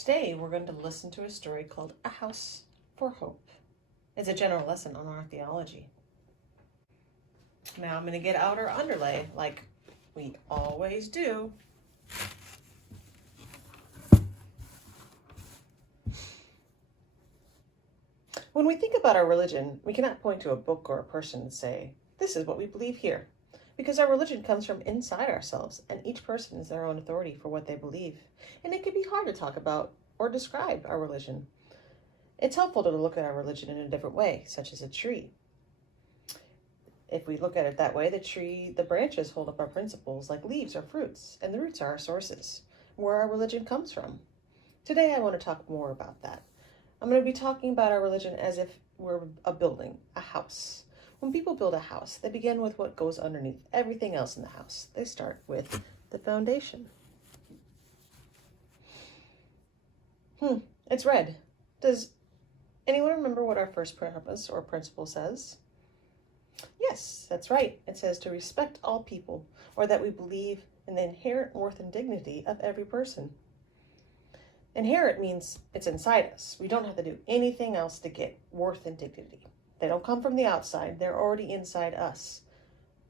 Today we're going to listen to a story called A House for Hope. It's a general lesson on our theology. Now I'm going to get out our underlay like we always do. When we think about our religion, we cannot point to a book or a person and say, this is what we believe here. Because our religion comes from inside ourselves, and each person is their own authority for what they believe. And it can be hard to talk about or describe our religion. It's helpful to look at our religion in a different way, such as a tree. If we look at it that way, the branches hold up our principles like leaves or fruits, and the roots are our sources, where our religion comes from. Today I want to talk more about that. I'm going to be talking about our religion as if we're a building, a house. When people build a house, they begin with what goes underneath everything else in the house. They start with the foundation. It's red. Does anyone remember what our first purpose or principle says? Yes, that's right. It says to respect all people, or that we believe in the inherent worth and dignity of every person. Inherent means it's inside us. We don't have to do anything else to get worth and dignity. They don't come from the outside. They're already inside us.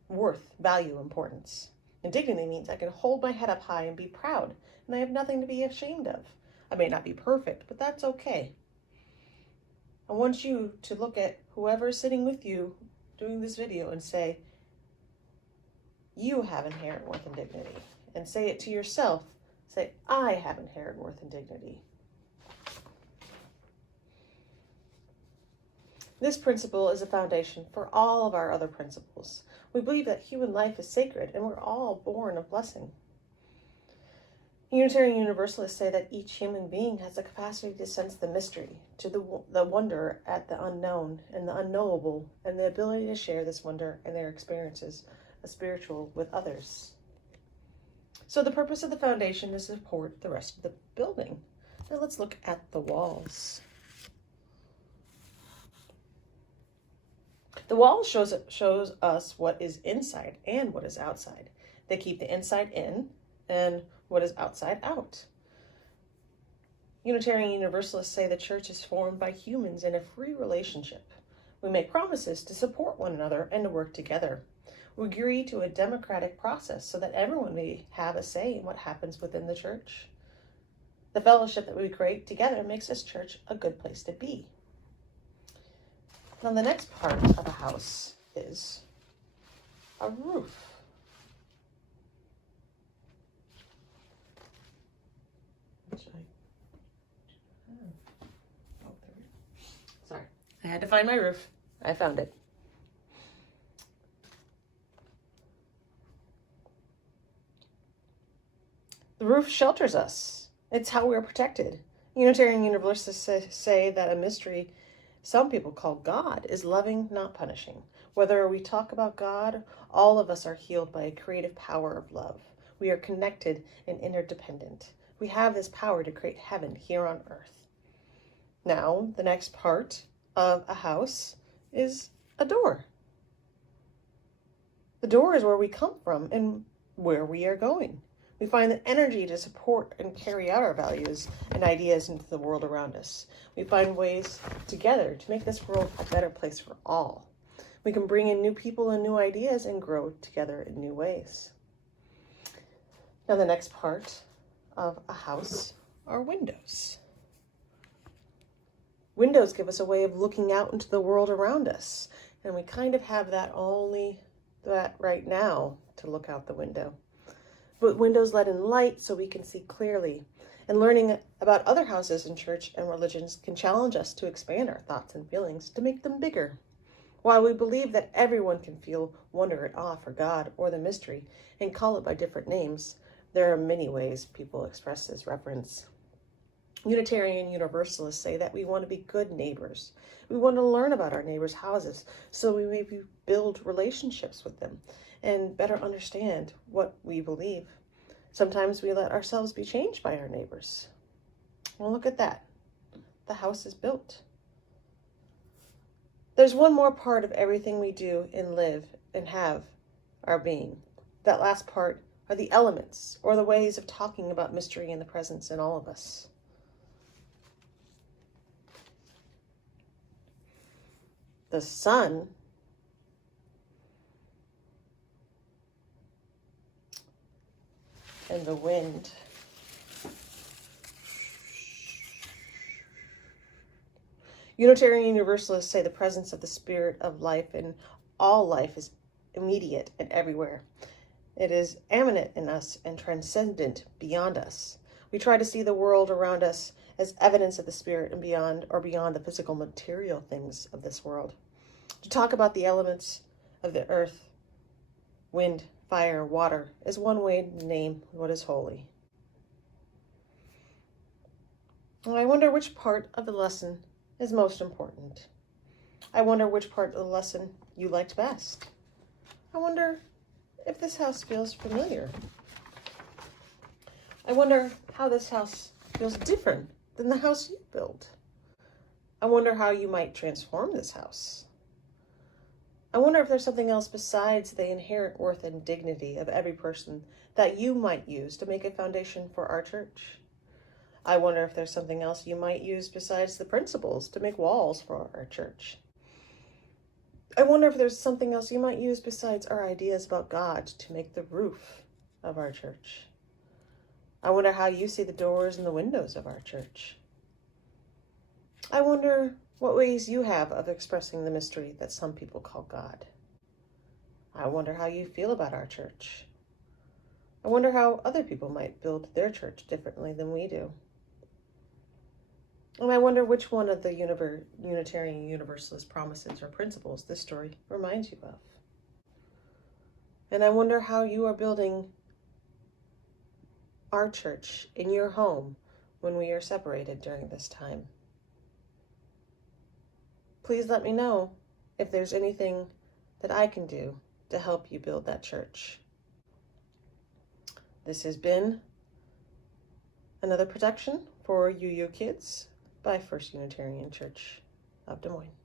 Worth, value, importance. And dignity means I can hold my head up high and be proud, and I have nothing to be ashamed of. I may not be perfect, but that's okay. I want you to look at whoever's sitting with you doing this video and say, you have inherent worth and dignity. And say it to yourself. Say, I have inherent worth and dignity. This principle is a foundation for all of our other principles. We believe that human life is sacred and we're all born of blessing. Unitarian Universalists say that each human being has the capacity to sense the mystery, to the wonder at the unknown and the unknowable, and the ability to share this wonder and their experiences as spiritual with others. So the purpose of the foundation is to support the rest of the building. Now let's look at the walls. The wall shows us what is inside and what is outside. They keep the inside in and what is outside out. Unitarian Universalists say the church is formed by humans in a free relationship. We make promises to support one another and to work together. We agree to a democratic process so that everyone may have a say in what happens within the church. The fellowship that we create together makes this church a good place to be. Now the next part of a house is a roof. Sorry, I had to find my roof. I found it. The roof shelters us. It's how we're protected. Unitarian Universalists say that a mystery some people call God is loving, not punishing. Whether we talk about God, all of us are healed by a creative power of love. We are connected and interdependent. We have this power to create heaven here on earth. Now, the next part of a house is a door. The door is where we come from and where we are going. We find the energy to support and carry out our values and ideas into the world around us. We find ways together to make this world a better place for all. We can bring in new people and new ideas and grow together in new ways. Now the next part of a house are windows. Windows give us a way of looking out into the world around us. And we kind of have that right now to look out the window. But windows let in light so we can see clearly. And learning about other houses in church and religions can challenge us to expand our thoughts and feelings to make them bigger. While we believe that everyone can feel wonder and awe for God or the mystery and call it by different names, there are many ways people express this reverence. Unitarian Universalists say that we want to be good neighbors. We want to learn about our neighbors' houses so we may build relationships with them and better understand what we believe. Sometimes we let ourselves be changed by our neighbors. Well, look at that. The house is built. There's one more part of everything we do and live and have our being. That last part are the elements or the ways of talking about mystery and the presence in all of us. the sun, and the wind. Unitarian Universalists say the presence of the spirit of life in all life is immediate and everywhere. It is immanent in us and transcendent beyond us. We try to see the world around us as evidence of the spirit and beyond the physical material things of this world. To talk about the elements of the earth, wind, fire, water is one way to name what is holy. And I wonder which part of the lesson is most important. I wonder which part of the lesson you liked best. I wonder if this house feels familiar. I wonder how this house feels different than the house you built. I wonder how you might transform this house. I wonder if there's something else besides the inherent worth and dignity of every person that you might use to make a foundation for our church. I wonder if there's something else you might use besides the principles to make walls for our church. I wonder if there's something else you might use besides our ideas about God to make the roof of our church. I wonder how you see the doors and the windows of our church. I wonder what ways you have of expressing the mystery that some people call God. I wonder how you feel about our church. I wonder how other people might build their church differently than we do. And I wonder which one of the Unitarian Universalist promises or principles this story reminds you of. And I wonder how you are building our church in your home when we are separated during this time. Please let me know if there's anything that I can do to help you build that church. This has been another production for UU Kids by First Unitarian Church of Des Moines.